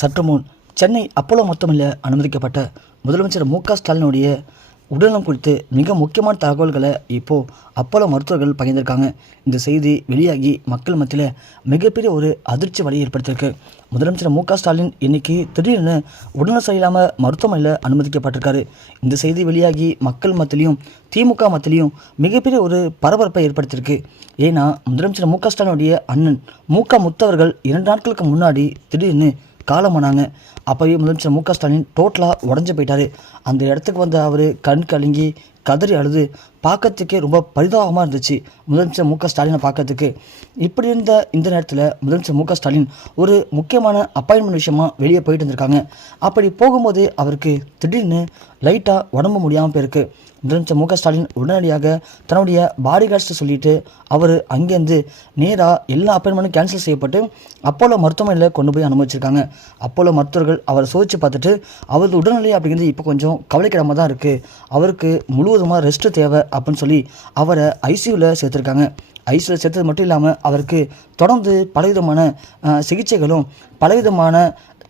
சற்று முன் சென்னை அப்போலோ மொத்தமில்ல அனுமதிக்கப்பட்ட முதலமைச்சர் மு க ஸ்டாலினுடைய உடல்நலம் குறித்து மிக முக்கியமான தகவல்களை இப்போது அப்போலோ மருத்துவர்கள் பகிர்ந்திருக்காங்க. இந்த செய்தி வெளியாகி மக்கள் மத்தியில் மிகப்பெரிய ஒரு அதிர்ச்சி வலையை ஏற்படுத்தியிருக்கு. முதலமைச்சர் மு க ஸ்டாலின் இன்னைக்கு திடீர்னு உடல்நலம் சரியில்லாமல் மருத்துவமனையில் அனுமதிக்கப்பட்டிருக்காரு. இந்த செய்தி வெளியாகி மக்கள் மத்தியிலையும் திமுக மத்திலையும் மிகப்பெரிய ஒரு பரபரப்பை ஏற்படுத்தியிருக்கு. ஏன்னா முதலமைச்சர் மு க ஸ்டாலினுடைய அண்ணன் மு க முத்தவர்கள் இரண்டு நாட்களுக்கு முன்னாடி திடீர்னு காலமானாங்க அப்போவே முதலமைச்சர் மு க ஸ்டாலின் டோட்டலாக உடஞ்சி போயிட்டார். அந்த இடத்துக்கு வந்த அவர் கண் கலங்கி கதறி அழுது பார்க்கறதுக்கே ரொம்ப பரிதாபமாக இருந்துச்சு. முதலமைச்சர் மு க ஸ்டாலினை பார்க்கறதுக்கு. இப்படி இருந்த இந்த நேரத்தில் முதலமைச்சர் மு க ஸ்டாலின் ஒரு முக்கியமான அப்பாயின்மெண்ட் விஷயமா வெளியே போயிட்டு இருந்திருக்காங்க. அப்படி போகும்போது அவருக்கு திடீர்னு லைட்டாக உடம்பு முடியாமல் போயிருக்கு. முதலமைச்சர் மு க ஸ்டாலின் உடனடியாக தன்னுடைய பாடி கார்ட்ஸ்ட்டு சொல்லிட்டு அவர் அங்கேருந்து நேராக எல்லா அப்பாயின்மெண்ட்டும் கேன்சல் செய்யப்பட்டு அப்போலோ மருத்துவமனையில் கொண்டு போய் அனுமதிச்சிருக்காங்க. அப்போலோ மருத்துவர்கள் அவரை சோதிச்சு பார்த்துட்டு அவரது உடல்நிலை அப்படிங்கிறது இப்போ கொஞ்சம் கவலைக்கிடமாக தான் இருக்குது அவருக்கு முழு முழுவதுமாக ரெஸ்ட்டு தேவை அப்படின்னு சொல்லி அவரை ஐசியூவில் சேர்த்துருக்காங்க. ஐசியூவில் சேர்த்தது மட்டும் இல்லாமல் அவருக்கு தொடர்ந்து பலவிதமான சிகிச்சைகளும் பலவிதமான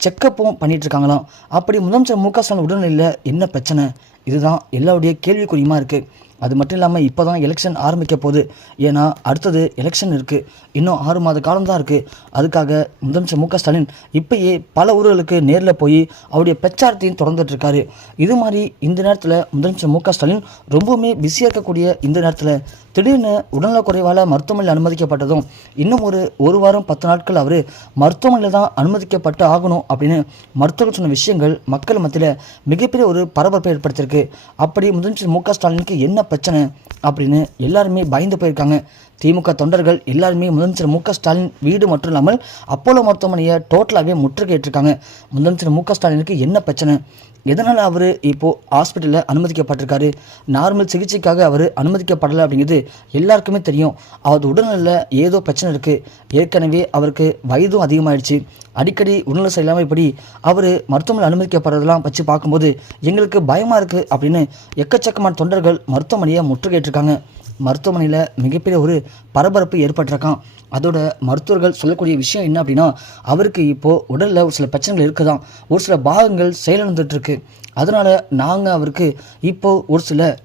செக்கப்பும் பண்ணிட்டு இருக்காங்களாம் அப்படி முதலமைச்சர் மு க ஸ்டாலின் உடல்நிலையில் என்ன பிரச்சனை? இதுதான் எல்லாருடைய கேள்விக்குறியுமா இருக்குது அது மட்டும் இல்லாமல் இப்போ தான் எலெக்ஷன் ஆரம்பிக்க போகுது. ஏன்னா அடுத்தது எலெக்ஷன் இருக்குது இன்னும் ஆறு மாத காலம் தான் இருக்குது அதுக்காக முதலமைச்சர் மு க ஸ்டாலின் இப்பயே பல ஊர்களுக்கு நேரில் போய் அவருடைய பிரச்சாரத்தையும் தொடர்ந்துட்டுருக்காரு. இது மாதிரி இந்த நேரத்தில் முதலமைச்சர் மு க ஸ்டாலின் ரொம்பவுமே பிஸியாக இருக்கக்கூடிய இந்த நேரத்தில் திடீர்னு உடல்நலக் குறைவால் மருத்துவமனையில் அனுமதிக்கப்பட்டதும் இன்னும் ஒரு ஒரு வாரம் பத்து நாட்கள் அவர் மருத்துவமனையில் தான் அனுமதிக்கப்பட்டு ஆகணும் அப்படின்னு மருத்துவர்கள் சொன்ன விஷயங்கள் மக்கள் மத்தியில் மிகப்பெரிய ஒரு பரபரப்பை ஏற்படுத்தியிருக்கு. அப்படி முதலமைச்சர் மு க ஸ்டாலினுக்கு என்ன பிரச்சனை? அப்படின்னு எல்லாருமே பயந்து போயிருக்காங்க. திமுக தொண்டர்கள் எல்லாருமே முதலமைச்சர் மு ஸ்டாலின் வீடு மட்டும் இல்லாமல் அப்போலோ மருத்துவமனையை டோட்டலாகவே முற்றுகையிட்டிருக்காங்க. முதலமைச்சர் மு ஸ்டாலினுக்கு என்ன பிரச்சனை? எதனால் அவர் இப்போது ஹாஸ்பிட்டலில் அனுமதிக்கப்பட்டிருக்காரு? நார்மல் சிகிச்சைக்காக அவர் அனுமதிக்கப்படலை அப்படிங்கிறது எல்லாருக்குமே தெரியும். அவரது உடல்நலில் ஏதோ பிரச்சனை இருக்குது ஏற்கனவே அவருக்கு வயதும் அதிகமாகிடுச்சு அடிக்கடி உடல்நல சரியில்லாமல் இப்படி அவர் மருத்துவமனையில் அனுமதிக்கப்படுறதெல்லாம் வச்சு பார்க்கும்போது எங்களுக்கு பயமாக இருக்குது அப்படின்னு எக்கச்சக்கமான தொண்டர்கள் மருத்துவமனையை முற்றுகையிட்டிருக்காங்க மருத்துவமனையில் மிகப்பெரிய ஒரு பரபரப்பு ஏற்பட்டிருக்கான் அதோட மருத்துவர்கள் சொல்லக்கூடிய விஷயம் என்ன அப்படின்னா அவருக்கு இப்போது உடலில் ஒரு சில பிரச்சனைகள் இருக்குதான் ஒரு சில பாகங்கள் செயலிழந்துட்டு இருக்கு. அதனால் நாங்கள் அவருக்கு இப்போது ஒரு சில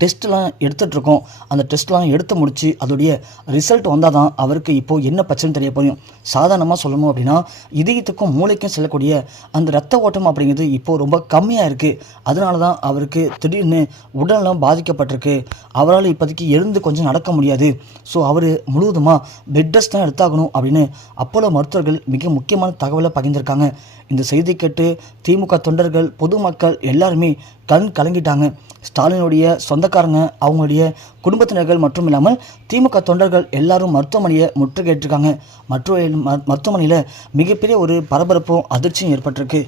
டெஸ்ட்லாம் எடுத்துகிட்ருக்கோம் அந்த டெஸ்ட்லாம் எடுத்து முடித்து அதோடைய ரிசல்ட் வந்தால் தான் அவருக்கு இப்போது என்ன பிரச்சனை தெரிய போகும் சாதாரணமாக சொல்லணும் அப்படின்னா இதயத்துக்கும் மூளைக்கும் செல்லக்கூடிய அந்த ரத்த ஓட்டம் அப்படிங்கிறது இப்போது ரொம்ப கம்மியாக இருக்குது அதனால தான் அவருக்கு திடீர்னு உடல்நலம் பாதிக்கப்பட்டிருக்கு. அவரால் இப்போதைக்கு எழுந்து கொஞ்சம் நடக்க முடியாது. ஸோ அவர் முழுவதுமாக பெட் ரெஸ்ட் தான் எடுத்தாகணும் அப்படின்னு அப்போலோ மருத்துவர்கள் மிக முக்கியமான தகவலை பகிர்ந்திருக்காங்க. இந்த செய்தி கேட்டு திமுக தொண்டர்கள் பொதுமக்கள் எல்லாருமே கண் கலங்கிட்டாங்க. ஸ்டாலினுடைய சொந்தக்காரங்க அவங்களுடைய குடும்பத்தினர்கள் மட்டும் இல்லாமல் திமுக தொண்டர்கள் எல்லாரும் மருத்துவமனையை முற்றுகையிட்டிருக்காங்க. மற்ற மருத்துவமனையில் மிகப்பெரிய ஒரு பரபரப்பும் அதிர்ச்சியும் ஏற்பட்டிருக்கு.